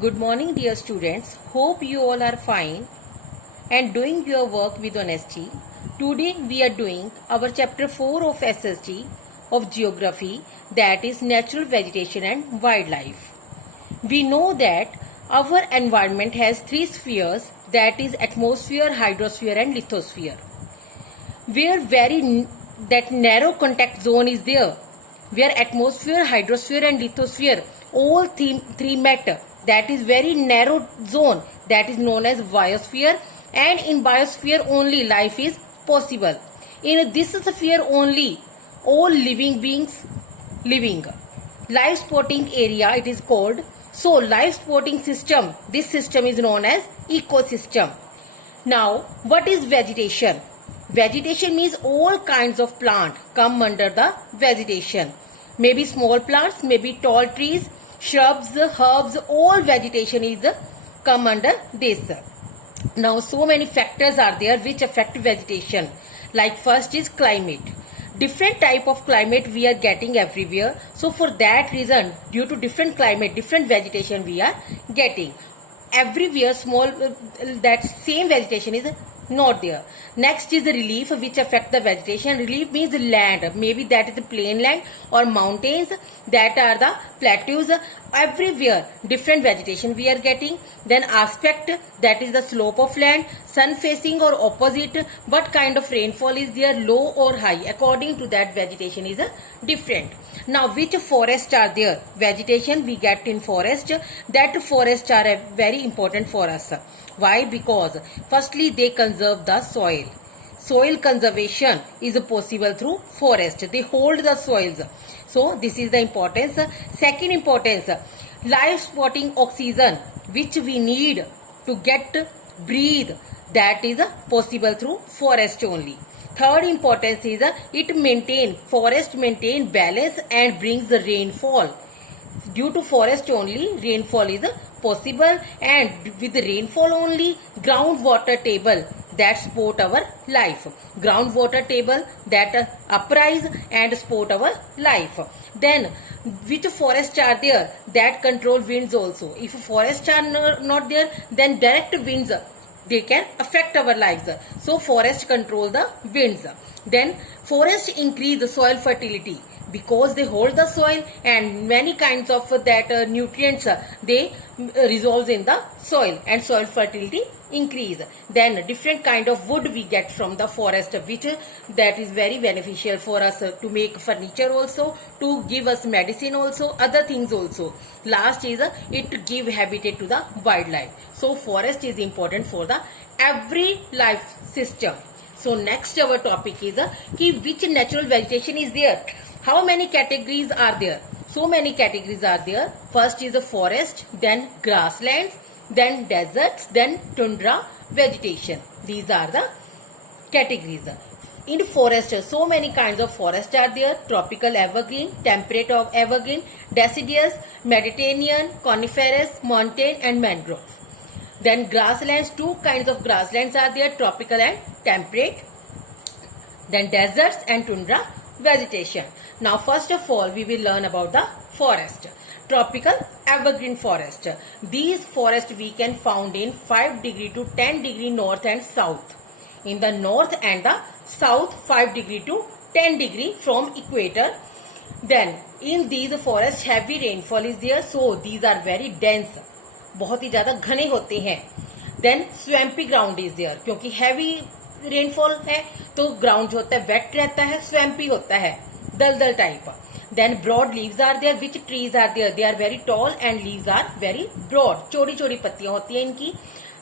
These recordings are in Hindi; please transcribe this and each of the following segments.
Good morning, dear students. Hope you all are fine and doing your work with honesty. Today we are doing our chapter 4 of SSG of Geography, that is Natural Vegetation and Wildlife. We know that our environment has three spheres, that is atmosphere, hydrosphere and lithosphere. Where that narrow contact zone is there, where atmosphere, hydrosphere and lithosphere all three met. That is very narrow zone, that is known as biosphere, and in biosphere only life is possible. In this sphere only all living beings living. Life supporting area it is called. So life supporting system, this system is known as ecosystem. Now what is vegetation? Vegetation means all kinds of plant come under the vegetation. Maybe small plants, maybe tall trees, shrubs, herbs, all vegetation is come under this. Now so many factors are there which affect vegetation. Like first is climate. Different type of climate we are getting everywhere. So for that reason, due to different climate, different vegetation we are getting. Everywhere small that same vegetation is not there. Next is the relief which affect the vegetation. Relief means land, maybe that is the plain land or mountains, that are the plateaus. Everywhere different vegetation we are getting. Then aspect, that is the slope of land, sun facing or opposite, what kind of rainfall is there, low or high, according to that vegetation is different. Now which forests are there? Vegetation we get in forest, that forests are very important for us. Why? Because firstly they conserve the soil. Soil conservation is possible through forest. They hold the soils. So this is the importance. Second importance, life supporting oxygen which we need to breathe, that is possible through forest only. Third importance is forest maintain balance and brings the rainfall. Due to forest only rainfall is possible, and with rainfall only groundwater table that support our life. Groundwater table that uprise and support our life. Then which forests are there? That control winds also. If forests are not there, then direct winds they can affect our lives. So forest control the winds. Then forest increase the soil fertility because they hold the soil, and many kinds of that nutrients they resolve in the soil, and soil fertility increase. Then different kind of wood we get from the forest, which that is very beneficial for us to make furniture also, to give us medicine also, other things also. Last is it give habitat to the wildlife. So forest is important for the every life system. So next our topic is which natural vegetation is there. How many categories are there? So many categories are there. First is the forest, then grasslands, then deserts, then tundra vegetation. These are the categories. In forest, so many kinds of forest are there. Tropical evergreen, temperate of evergreen, deciduous, Mediterranean, coniferous, montane and mangrove. Then grasslands, two kinds of grasslands are there, tropical and temperate. Then deserts and tundra vegetation. Now first of all we will learn about the forest. Tropical evergreen forest. These forests we can found in 5 degree to 10 degree north and south. In the north and the south 5 degree to 10 degree from equator. Then in these forests heavy rainfall is there, so these are very dense. बहुत ही ज्यादा घने होते हैं. Then swampy ground is there, क्योंकि heavy रेनफॉल है तो ग्राउंड जो होता है वेट रहता है, स्वैम्पी होता है, दलदल type. Then broad leaves are there. Which trees are there? They are very tall and leaves are very broad. चौड़ी चौड़ी पत्तियां होती है इनकी.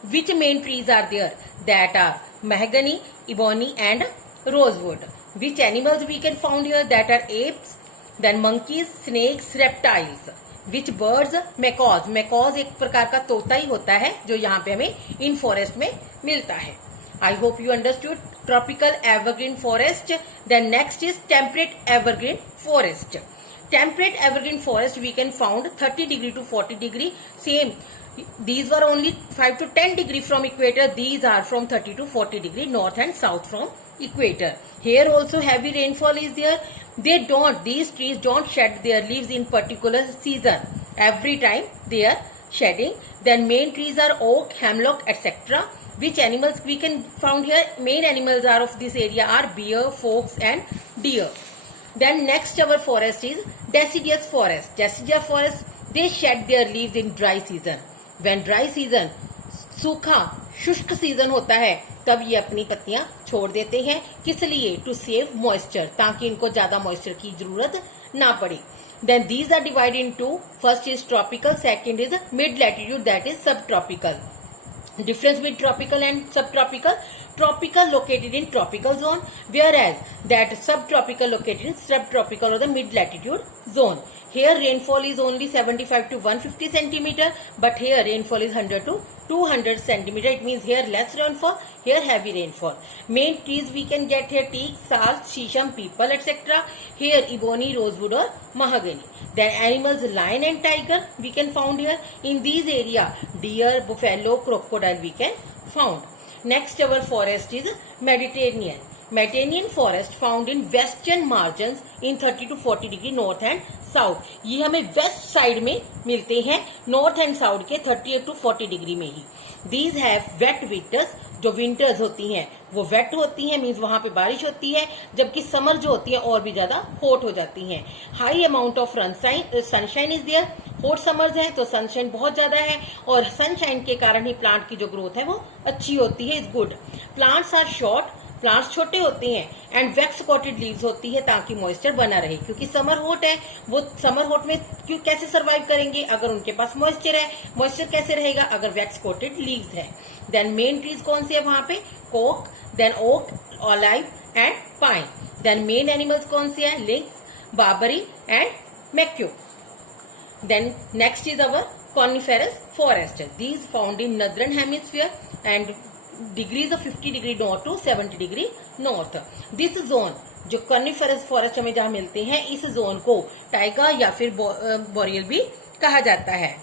Which main trees are there? That are mahogany, ebony and rosewood. Which animals we can found here? That are apes, then monkeys, snakes, reptiles. Which birds? Macaws. Macaws एक प्रकार का तोता ही होता है जो यहाँ पे हमें इन फॉरेस्ट में मिलता है. I hope you understood tropical evergreen forest. Then next is temperate evergreen forest. Temperate evergreen forest we can found 30 degree to 40 degree. Same. These were only 5 to 10 degree from equator. These are from 30 to 40 degree north and south from equator. Here also heavy rainfall is there. These trees don't shed their leaves in particular season. Every time they are shedding. Then main trees are oak, hemlock, etc. Which animals we can found here? Main animals are of this area are bear, fox and deer. Then next our forest is deciduous forest. Deciduous forest, they shed their leaves in dry season. When dry season, सूखा शुष्क सीजन होता है, तब ये अपनी पत्तियां छोड़ देते हैं. किस लिए? टू सेव मॉइस्चर, ताकि इनको ज्यादा मॉइस्चर की जरूरत ना पड़े. Then these are divided into, first is tropical, second is mid latitude, that is subtropical. Difference between tropical and subtropical: tropical located in tropical zone, whereas that subtropical located in subtropical or the mid latitude zone. Here rainfall is only 75 to 150 centimeter, but here rainfall is 100 to 200 centimeter. It means here less rainfall, here heavy rainfall. Main trees we can get here teak, sal, shisham, peepal, etc. Here ebony, rosewood or mahogany. Then animals, lion and tiger we can found here. In these area, deer, buffalo, crocodile we can found. Next our forest is Mediterranean. Mediterranean forest found in western margins in 30 to 40 degree north and south. ये हमें वेस्ट साइड में मिलते हैं, नॉर्थ एंड साउथ के 38 to 40 डिग्री में ही. These have wet winters. जो विंटर्स होती हैं वो वेट होती हैं, मीन्स वहां पे बारिश होती है, जबकि समर जो होती है और भी ज्यादा हॉट हो जाती हैं. High amount of sunshine is there. Hot summers है तो सनशाइन बहुत ज्यादा है, और सनशाइन के कारण ही प्लांट की जो ग्रोथ है वो अच्छी होती है, is good. Plants are short, plants छोटे होते हैं, एंड वैक्स कोटेड लीव्स होती है ताकि मॉइस्चर बना रहे. क्योंकि समर हॉट है, वो समर हॉट में क्यों कैसे सरवाइव करेंगे? अगर उनके पास मॉइस्चर है. मॉइस्चर कैसे रहेगा? अगर वैक्स कोटेड लीव्स है. देन मेन ट्रीज कौन से है वहां पे? कोक, then oak, olive and pine. Then main animals कौन से है? Lynx, Barbary and macaque. Then next is our coniferous forest. These found in northern hemisphere and degrees of 50 degree north to 70 degree north. This zone जो coniferous forest हमें जहाँ मिलते हैं, इस जोन को टाइगा या फिर बोरियल भी कहा जाता है.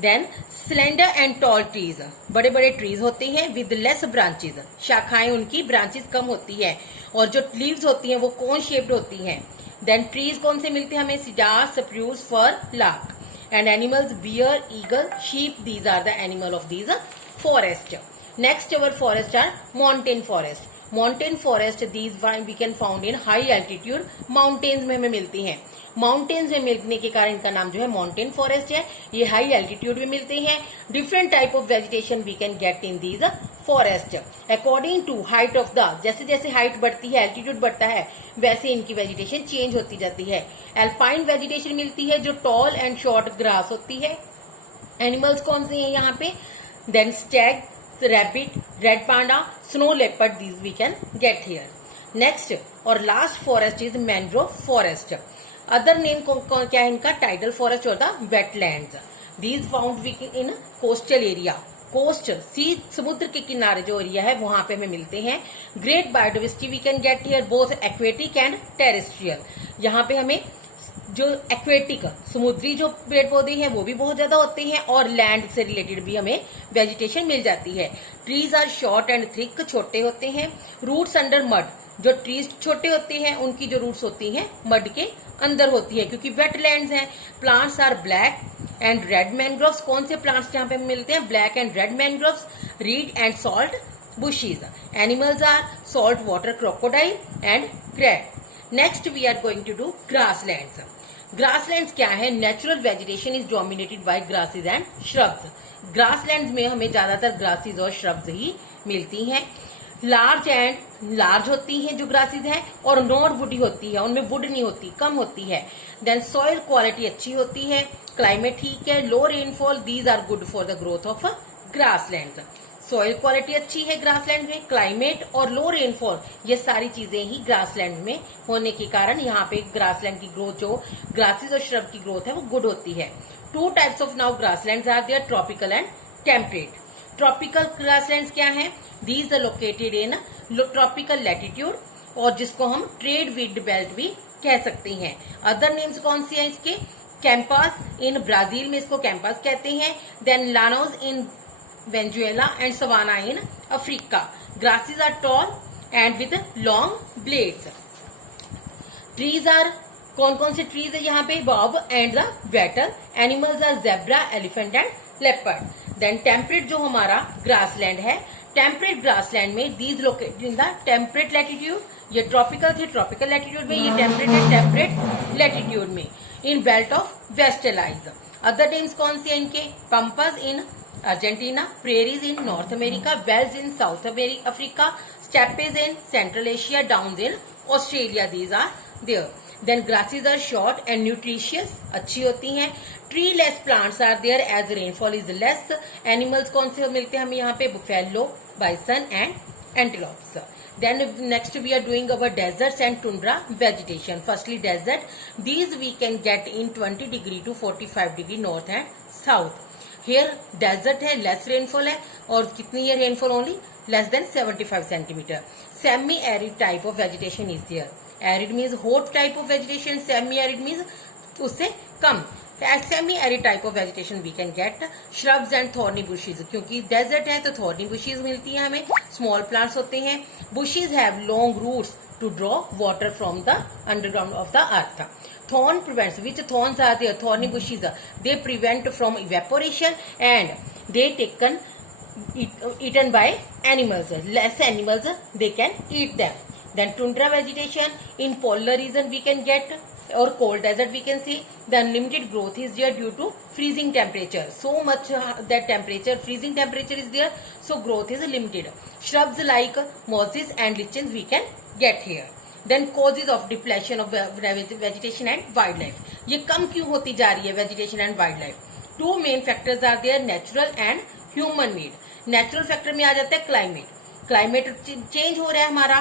Then slender and tall trees, बड़े बड़े ट्रीज होते हैं विद लेस ब्रांचेज. शाखाएं उनकी ब्रांचेस कम होती है, और जो लीव्स होती हैं वो कोन शेप्ड होती हैं. देन ट्रीज कौन से मिलते हैं हमें? Cedar, spruce, fir, larch. And animals bear, eagle, sheep. These are the animal of these forest. Next our forest are mountain forest. Mountain forest these we can found in high altitude. Mountains में हमें मिलती हैं. माउंटेन्स में मिलने के कारण इनका नाम जो है माउंटेन फॉरेस्ट है. ये हाई एल्टीट्यूड में मिलते हैं. Different type of vegetation we can get in these forest according to height of the. जैसे जैसे हाइट बढ़ती है, एल्टीट्यूड बढ़ता है, वैसे इनकी वेजिटेशन चेंज होती जाती है. एल्पाइन वेजिटेशन मिलती है जो टॉल एंड शॉर्ट ग्रास होती है. एनिमल्स कौन से हैं यहाँ पे? Then stag, rabbit, red panda, snow leopard. These we can get here. Next और last forest is mangrove forest. Other name क्या है इनका? टाइडल फॉरेस्ट और the wetlands. These found in coastal area. Coast sea, समुद्र के किनारे जो एरिया है वहां पे हमें मिलते हैं. Great biodiversity we can get here both aquatic and terrestrial. यहाँ पे हमें जो एक्वेटिक समुद्री जो पेड़ पौधे हैं वो भी बहुत ज्यादा होते हैं, और लैंड से रिलेटेड भी हमें वेजिटेशन मिल जाती है. Trees are short and thick, छोटे होते हैं. रूट्स अंडर मड, जो ट्रीज छोटे होते हैं उनकी जो रूट्स होती हैं मड के अंदर होती है, क्योंकि वेटलैंड्स हैं. Plants are black and red mangroves. कौन से प्लांट्स जहाँ पे मिलते हैं? Black and red mangroves, reed and salt bushes. Animals are salt water crocodile and crab. Next we are going to do grasslands. Grasslands क्या है? Natural vegetation is dominated by grasses and shrubs. Grasslands में हमें ज्यादातर grasses और shrubs ही मिलती हैं. लार्ज होती हैं जो ग्रासेस हैं, और नॉन वुडी होती है, उनमें वुड नहीं होती, कम होती है. देन सॉइल क्वालिटी अच्छी होती है. क्लाइमेट ठीक है. Low rainfall. These are good for the growth of grassland. Soil quality अच्छी है ग्रासलैंड में, क्लाइमेट और लो रेनफॉल, ये सारी चीजें ही ग्रासलैंड में होने के कारण यहाँ पे ग्रासलैंड की ग्रोथ, जो ग्रासेस और श्रब की ग्रोथ है वो गुड होती है. Two types of now grasslands are there, tropical and temperate. Tropical grasslands क्या है? These are located in tropical latitude, और जिसको हम ट्रेड विंड बेल्ट भी कह सकते हैं. अदर नेम्स कौन सी हैं इसके? कैंपास इन ब्राजील में इसको कैंपास कहते हैं. Then llanos in Venezuela and savanna in Africa. Grasses are tall and with long blades. Trees are कौन कौन से ट्रीज है यहाँ पे? Baobab and the wattle. Animals are zebra, elephant and leopard. Then temperate जो हमारा ग्रासलैंड है, टेम्परेट ग्रासलैंड में these located in the temperate latitude. ये ट्रॉपिकल थे, ट्रॉपिकल लैटिट्यूड में. ये टेम्परेट है, टेम्परेट लैटिट्यूड में. In belt of westerlies. Other names कौन से हैं इनके? Pampas in Argentina, prairies in North America, veld in South Africa, steppes in Central Asia, downs in Australia. These are there. Then grasses are short and nutritious, अच्छी होती हैं. Treeless plants are there as rainfall is less. Animals कौन से मिलते हैं हमें यहाँ पे? Buffalo, bison and antelopes. Then next we are doing our deserts and tundra vegetation. Firstly desert. These we can get in 20 degree to 45 degree north and south. Here desert है, less rainfall है, और कितनी है rainfall? Only less than 75 centimeter. Semi arid type of vegetation is there. Arid means hot type of vegetation. Semi arid means उससे कम. Semi arid type of vegetation we can get. Shrubs and thorny bushes, क्योंकि डेजर्ट है तो थॉर्नी बुशीज मिलती है हमें. स्मॉल प्लांट्स होते हैं. Bushes have long roots to draw water from the underground of the earth. Thorn prevents, which thorns are there? Thorny bushes, they prevent from evaporation and they taken eaten by animals. Less animals they can eat them. Then tundra vegetation, in polar region we can get, or cold desert we can see. The unlimited growth is there due to freezing temperature. So much that temperature, freezing temperature is there, so growth is limited. Shrubs like mosses and lichens we can get here. Then causes of depletion of vegetation and wildlife. ये कम क्यों होती जा रही है vegetation and wildlife? Two main factors are there, natural and human made. Natural factor में आ जाता है क्लाइमेट. क्लाइमेट चेंज हो रहा है हमारा,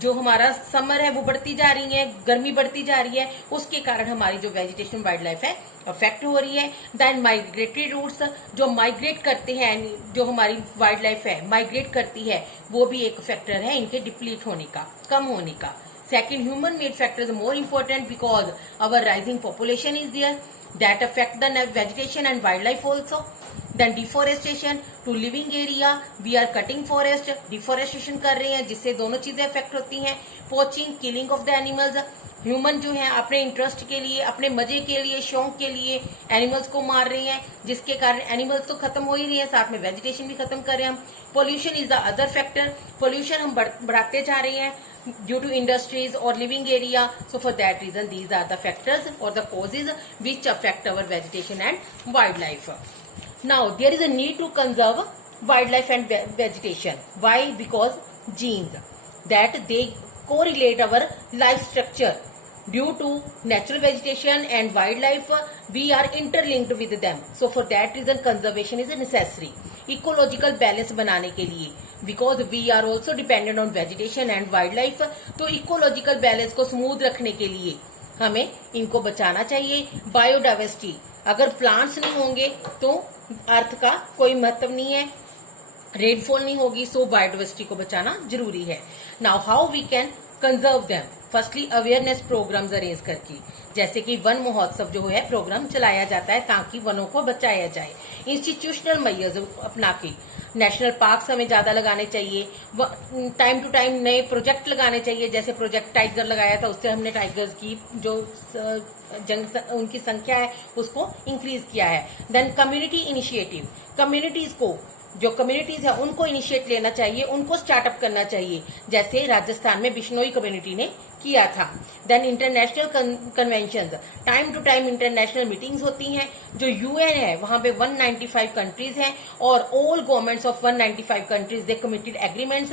जो हमारा समर है वो बढ़ती जा रही है, गर्मी बढ़ती जा रही है, उसके कारण हमारी जो वेजिटेशन वाइल्ड लाइफ है अफेक्ट हो रही है. देन माइग्रेटरी रूट्स, जो माइग्रेट करते हैं, जो हमारी वाइल्ड लाइफ है माइग्रेट करती है, वो भी एक फैक्टर है इनके डिप्लीट होने का, कम होने का. Second, human made factor is more important because our rising population is there that affect the vegetation and wild life also. Then deforestation to living area, we are cutting forest, deforestation कर रहे हैं जिससे दोनों चीजें अफेक्ट होती हैं. Poaching, killing of the animals, human जो है अपने इंटरेस्ट के लिए, अपने मजे के लिए, शौक के लिए एनिमल्स को मार रहे हैं, जिसके कारण एनिमल्स तो खत्म हो ही रही है, साथ में वेजिटेशन भी खत्म कर रहे हैं हम. Pollution is the other factor. Pollution हम बढ़ाते जा रहे हैं due to industries or living area. So for that reason these are the factors or the causes which affect our vegetation and wildlife. Now there is a need to conserve wildlife and vegetation. Why? Because genes that they correlate our life structure. Due to natural vegetation and wildlife, we are interlinked with them. So for that reason conservation is necessary. Ecological balance बनाने के लिए, because we are also dependent on vegetation and wildlife. तो ecological balance को स्मूथ रखने के लिए हमें इनको बचाना चाहिए. बायोडाइवर्सिटी, अगर प्लांट्स नहीं होंगे तो अर्थ का कोई महत्व नहीं है, रेनफॉल नहीं होगी, सो बायोडाइवर्सिटी को बचाना जरूरी है. Now how we can conserve them? Firstly awareness programmes arrange करके, जैसे कि वन महोत्सव जो है प्रोग्राम चलाया जाता है ताकि वनों को बचाया जाए. इंस्टीट्यूशनल मेजर्स अपना के नेशनल पार्क्स हमें ज्यादा लगाने चाहिए. टाइम टू टाइम नए प्रोजेक्ट लगाने चाहिए, जैसे प्रोजेक्ट टाइगर लगाया था, उससे हमने टाइगर्स की जो उनकी संख्या है उसको इंक्रीज किया है. देन कम्युनिटी इनिशिएटिव, कम्युनिटीज को, जो कम्युनिटीज है उनको इनिशिएट लेना चाहिए, उनको स्टार्टअप करना चाहिए, जैसे राजस्थान में बिश्नोई कम्युनिटी ने किया था. Then international convention, time to time international meetings होती हैं. जो यूएन है वहां पे 195 कंट्रीज हैं और all governments of 195 countries they committed agreements